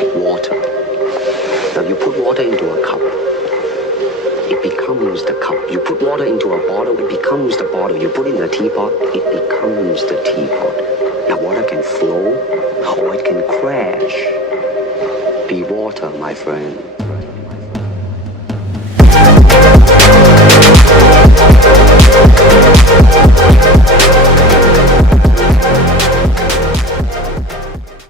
like water. Now you put water into a cup, it becomes the cup. You put water into a bottle, it becomes the bottle. You put it in a teapot, it becomes the teapot. Now water can flow or it can crash. Be water, my friend.